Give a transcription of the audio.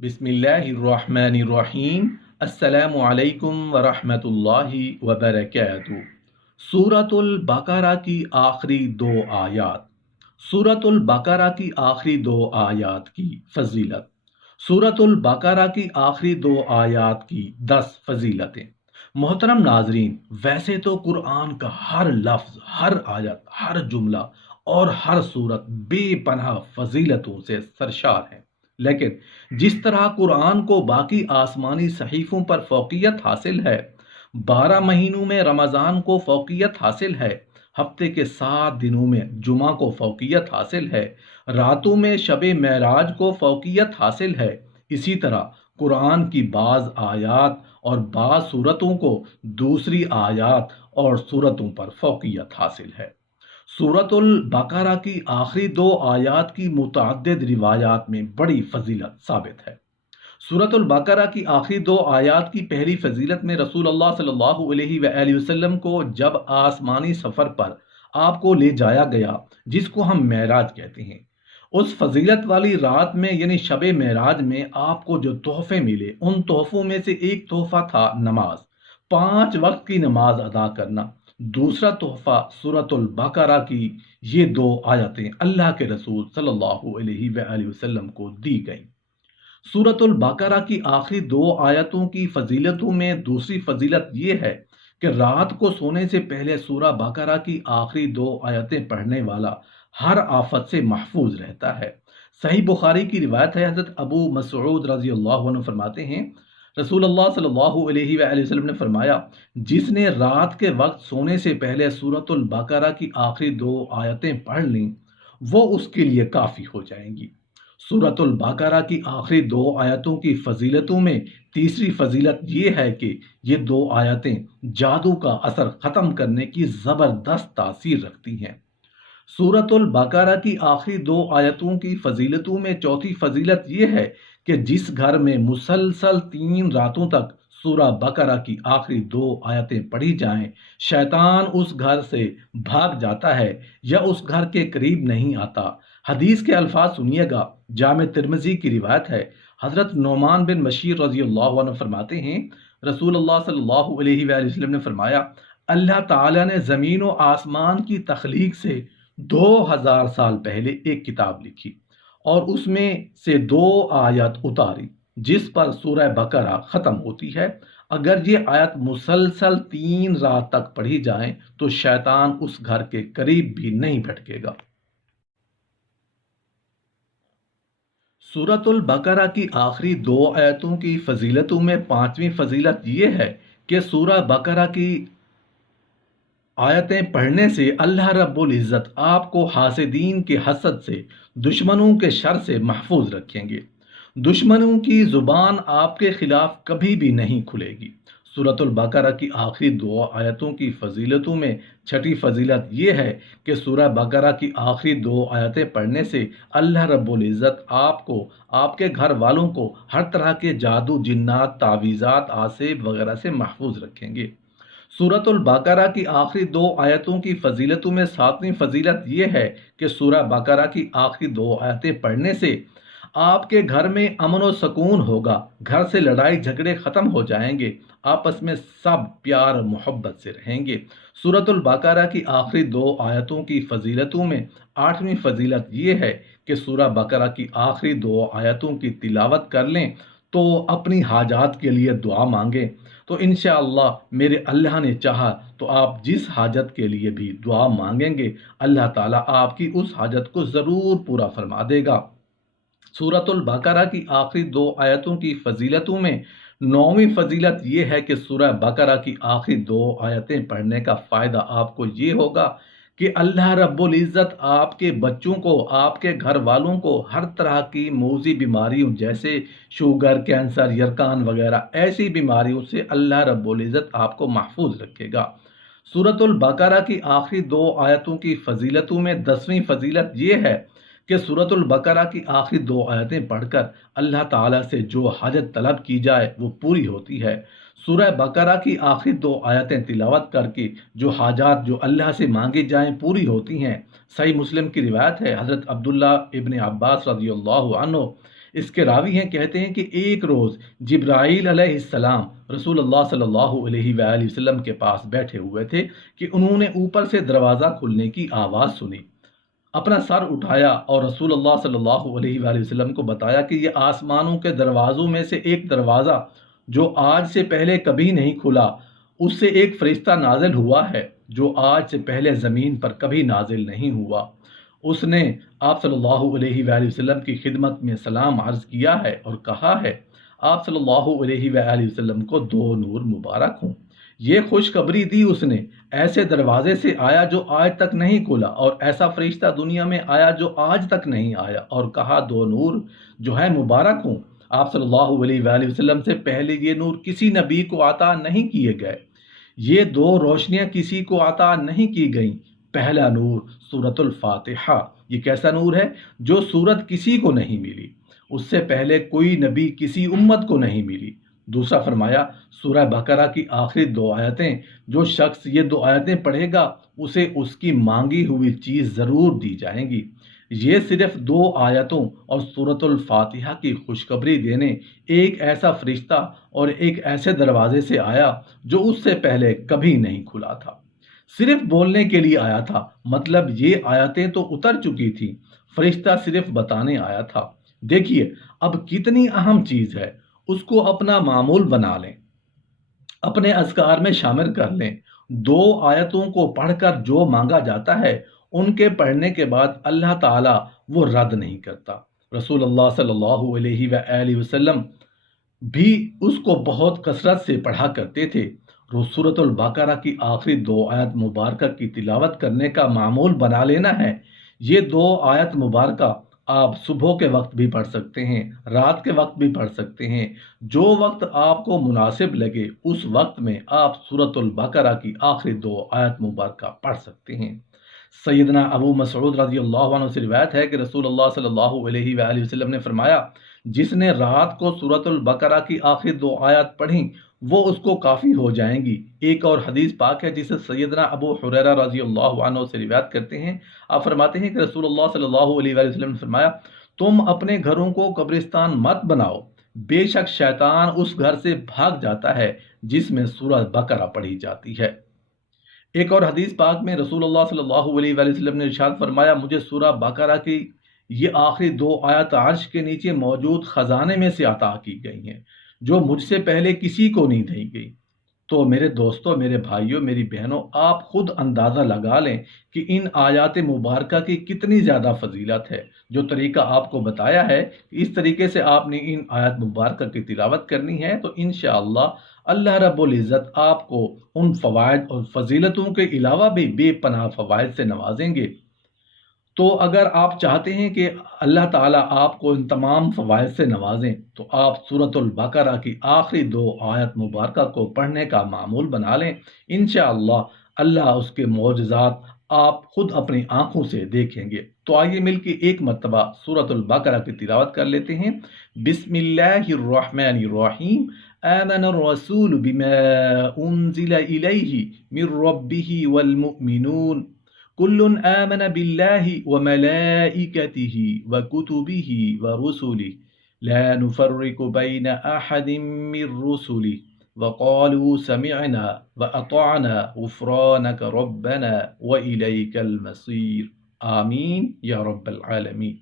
بسم اللہ الرحمن الرحیم۔ السلام علیکم ورحمۃ اللہ وبرکاتہ۔ سورۃ البقرہ کی آخری دو آیات۔ سورۃ البقرہ کی آخری دو آیات کی فضیلت۔ سورۃ البقرہ کی آخری دو آیات کی 10 فضیلتیں۔ محترم ناظرین، ویسے تو قرآن کا ہر لفظ، ہر آیت، ہر جملہ اور ہر صورت بے پناہ فضیلتوں سے سرشار ہے، لیکن جس طرح قرآن کو باقی آسمانی صحیفوں پر فوقیت حاصل ہے، 12 مہینوں میں رمضان کو فوقیت حاصل ہے، ہفتے کے 7 دنوں میں جمعہ کو فوقیت حاصل ہے، راتوں میں شب معراج کو فوقیت حاصل ہے، اسی طرح قرآن کی بعض آیات اور بعض صورتوں کو دوسری آیات اور صورتوں پر فوقیت حاصل ہے۔ سورۃ البقرہ کی آخری دو آیات کی متعدد روایات میں بڑی فضیلت ثابت ہے۔ سورۃ البقرہ کی آخری دو آیات کی پہلی فضیلت میں رسول اللہ صلی اللہ علیہ وآلہ وسلم کو جب آسمانی سفر پر آپ کو لے جایا گیا، جس کو ہم معراج کہتے ہیں، اس فضیلت والی رات میں یعنی شب معراج میں آپ کو جو تحفے ملے، ان تحفوں میں سے ایک تحفہ تھا نماز، 5 وقت کی نماز ادا کرنا۔ دوسرا تحفہ سورۃ البقرہ کی یہ دو آیتیں اللہ کے رسول صلی اللہ علیہ وآلہ وسلم کو دی گئیں۔ سورۃ البقرہ کی آخری دو آیتوں کی فضیلتوں میں دوسری فضیلت یہ ہے کہ رات کو سونے سے پہلے سورہ بقرہ کی آخری دو آیتیں پڑھنے والا ہر آفت سے محفوظ رہتا ہے۔ صحیح بخاری کی روایت ہے، حضرت ابو مسعود رضی اللہ عنہ فرماتے ہیں، رسول اللہ صلی اللہ علیہ وآلہ وسلم نے فرمایا، جس نے رات کے وقت سونے سے پہلے سورۃ البقرہ کی آخری دو آیتیں پڑھ لیں، وہ اس کے لیے کافی ہو جائیں گی۔ سورۃ البقرہ کی آخری دو آیتوں کی فضیلتوں میں تیسری فضیلت یہ ہے کہ یہ دو آیتیں جادو کا اثر ختم کرنے کی زبردست تاثیر رکھتی ہیں۔ سورۃ البقرہ کی آخری دو آیتوں کی فضیلتوں میں چوتھی فضیلت یہ ہے کہ جس گھر میں مسلسل 3 راتوں تک سورہ بقرہ کی آخری دو آیتیں پڑھی جائیں، شیطان اس گھر سے بھاگ جاتا ہے یا اس گھر کے قریب نہیں آتا۔ حدیث کے الفاظ سنیے گا، جامع ترمذی کی روایت ہے، حضرت نعمان بن بشیر رضی اللہ عنہ فرماتے ہیں، رسول اللہ صلی اللہ علیہ وآلہ وسلم نے فرمایا، اللہ تعالیٰ نے زمین و آسمان کی تخلیق سے 2000 سال پہلے ایک کتاب لکھی اور اس میں سے 2 آیات اتاری جس پر سورہ بقرہ ختم ہوتی ہے۔ اگر یہ آیت مسلسل 3 رات تک پڑھی جائیں تو شیطان اس گھر کے قریب بھی نہیں بھٹکے گا۔ سورۃ البقرہ کی آخری 2 آیتوں کی فضیلتوں میں 5ویں فضیلت یہ ہے کہ سورہ بقرہ کی آیتیں پڑھنے سے اللہ رب العزت آپ کو حاسدین کے حسد سے، دشمنوں کے شر سے محفوظ رکھیں گے۔ دشمنوں کی زبان آپ کے خلاف کبھی بھی نہیں کھلے گی۔ سورۃ البقرہ کی آخری 2 آیتوں کی فضیلتوں میں 6ٹھی فضیلت یہ ہے کہ سورہ بقرہ کی آخری 2 آیتیں پڑھنے سے اللہ رب العزت آپ کو، آپ کے گھر والوں کو ہر طرح کے جادو، جنات، تعویذات، آسیب وغیرہ سے محفوظ رکھیں گے۔ سورۃ البقرہ کی آخری 2 آیتوں کی فضیلتوں میں 7ویں فضیلت یہ ہے کہ سورہ بقرہ کی آخری 2 آیتیں پڑھنے سے آپ کے گھر میں امن و سکون ہوگا، گھر سے لڑائی جھگڑے ختم ہو جائیں گے، آپس میں سب پیار و محبت سے رہیں گے۔ سورۃ البقرہ کی آخری 2 آیتوں کی فضیلتوں میں 8ویں فضیلت یہ ہے کہ سورہ بقرہ کی آخری 2 آیتوں کی تلاوت کر لیں تو اپنی حاجات کے لیے دعا مانگیں تو انشاءاللہ میرے اللہ نے چاہا تو آپ جس حاجت کے لیے بھی دعا مانگیں گے، اللہ تعالیٰ آپ کی اس حاجت کو ضرور پورا فرما دے گا۔ سورۃ البقرہ کی آخری 2 آیتوں کی فضیلتوں میں 9ویں فضیلت یہ ہے کہ سورہ بقرہ کی آخری 2 آیتیں پڑھنے کا فائدہ آپ کو یہ ہوگا کہ اللہ رب العزت آپ کے بچوں کو، آپ کے گھر والوں کو ہر طرح کی موذی بیماریوں جیسے شوگر، کینسر، یرکان وغیرہ ایسی بیماریوں سے اللہ رب العزت آپ کو محفوظ رکھے گا۔ سورۃ البقرہ کی آخری 2 آیتوں کی فضیلتوں میں 10ویں فضیلت یہ ہے کہ سورۃ البقرہ کی آخری 2 آیتیں پڑھ کر اللہ تعالیٰ سے جو حاجت طلب کی جائے وہ پوری ہوتی ہے۔ سورہ بقرہ کی آخری 2 آیتیں تلاوت کر کے جو حاجات جو اللہ سے مانگی جائیں پوری ہوتی ہیں۔ صحیح مسلم کی روایت ہے، حضرت عبداللہ ابن عباس رضی اللہ عنہ اس کے راوی ہیں، کہتے ہیں کہ ایک روز جبرائیل علیہ السلام رسول اللہ صلی اللہ علیہ وآلہ وسلم کے پاس بیٹھے ہوئے تھے کہ انہوں نے اوپر سے دروازہ کھلنے کی آواز سنی، اپنا سر اٹھایا اور رسول اللہ صلی اللہ علیہ وآلہ وسلم کو بتایا کہ یہ آسمانوں کے دروازوں میں سے ایک دروازہ جو آج سے پہلے کبھی نہیں کھلا، اس سے ایک فرشتہ نازل ہوا ہے جو آج سے پہلے زمین پر کبھی نازل نہیں ہوا۔ اس نے آپ صلی اللہ علیہ وآلہ وسلم کی خدمت میں سلام عرض کیا ہے اور کہا ہے، آپ صلی اللہ علیہ وآلہ وسلم کو دو نور مبارک ہوں۔ یہ خوشخبری دی اس نے، ایسے دروازے سے آیا جو آج تک نہیں کھلا، اور ایسا فرشتہ دنیا میں آیا جو آج تک نہیں آیا، اور کہا دو نور جو ہے مبارک ہوں۔ آپ صلی اللہ علیہ وآلہ وسلم سے پہلے یہ نور کسی نبی کو عطا نہیں کیے گئے، یہ دو روشنیاں کسی کو عطا نہیں کی گئیں۔ پہلا نور سورۃ الفاتحہ، یہ کیسا نور ہے؟ جو سورت کسی کو نہیں ملی، اس سے پہلے کوئی نبی کسی امت کو نہیں ملی۔ دوسرا فرمایا سورہ بقرہ کی آخری دو آیتیں، جو شخص یہ دو آیتیں پڑھے گا اسے اس کی مانگی ہوئی چیز ضرور دی جائیں گی۔ یہ صرف دو آیتوں اور سورۃ الفاتحہ کی خوشخبری دینے ایک ایسا فرشتہ اور ایک ایسے دروازے سے آیا جو اس سے پہلے کبھی نہیں کھلا تھا۔ صرف بولنے کے لیے آیا تھا، مطلب یہ آیتیں تو اتر چکی تھیں، فرشتہ صرف بتانے آیا تھا۔ دیکھیے اب کتنی اہم چیز ہے، اس کو اپنا معمول بنا لیں، اپنے اذکار میں شامل کر لیں۔ دو آیتوں کو پڑھ کر جو مانگا جاتا ہے، ان کے پڑھنے کے بعد اللہ تعالیٰ وہ رد نہیں کرتا۔ رسول اللہ صلی اللہ علیہ وآلہ وسلم بھی اس کو بہت کثرت سے پڑھا کرتے تھے۔ سورۃ البقرہ کی آخری دو آیت مبارکہ کی تلاوت کرنے کا معمول بنا لینا ہے۔ یہ دو آیت مبارکہ آپ صبح کے وقت بھی پڑھ سکتے ہیں، رات کے وقت بھی پڑھ سکتے ہیں، جو وقت آپ کو مناسب لگے اس وقت میں آپ سورۃ البقرہ کی آخری دو آیت مبارکہ پڑھ سکتے ہیں۔ سیدنا ابو مسعود رضی اللہ عنہ سے روایت ہے کہ رسول اللہ صلی اللہ علیہ وآلہ وسلم نے فرمایا، جس نے رات کو سورۃ البقرہ کی آخری دو آیات پڑھیں وہ اس کو کافی ہو جائیں گی۔ ایک اور حدیث پاک ہے جسے سیدنا ابو حریرہ رضی اللہ عنہ سے روایت کرتے ہیں، آپ فرماتے ہیں کہ رسول اللہ صلی اللہ علیہ وآلہ وسلم نے فرمایا، تم اپنے گھروں کو قبرستان مت بناؤ، بے شک شیطان اس گھر سے بھاگ جاتا ہے جس میں سورہ بقرہ پڑھی جاتی ہے۔ ایک اور حدیث پاک میں رسول اللہ صلی اللہ علیہ وآلہ وسلم نے ارشاد فرمایا، مجھے سورہ بقرہ کی یہ آخری دو آیات عرش کے نیچے موجود خزانے میں سے عطا کی گئی ہیں، جو مجھ سے پہلے کسی کو نہیں دی گئی۔ تو میرے دوستوں، میرے بھائیوں، میری بہنوں، آپ خود اندازہ لگا لیں کہ ان آیات مبارکہ کی کتنی زیادہ فضیلت ہے۔ جو طریقہ آپ کو بتایا ہے، اس طریقے سے آپ نے ان آیات مبارکہ کی تلاوت کرنی ہے تو انشاءاللہ اللہ رب العزت آپ کو ان فوائد اور فضیلتوں کے علاوہ بھی بے پناہ فوائد سے نوازیں گے۔ تو اگر آپ چاہتے ہیں کہ اللہ تعالیٰ آپ کو ان تمام فوائد سے نوازیں تو آپ سورۃ البقرہ کی آخری دو آیت مبارکہ کو پڑھنے کا معمول بنا لیں، انشاءاللہ اللہ اس کے معجزات آپ خود اپنی آنکھوں سے دیکھیں گے۔ تو آئیے مل کے ایک مرتبہ سورۃ البقرہ کی تلاوت کر لیتے ہیں۔ بسم اللہ الرحمن الرحیم۔ آمن الرسول بما انزل الیہ من ربہ والمؤمنون كل آمن بالله وملائكته وكتبه ورسله لا نفرق بين أحد من رسله وقالوا سمعنا وأطعنا غفرانك ربنا وإليك المصير آمين يا رب العالمين۔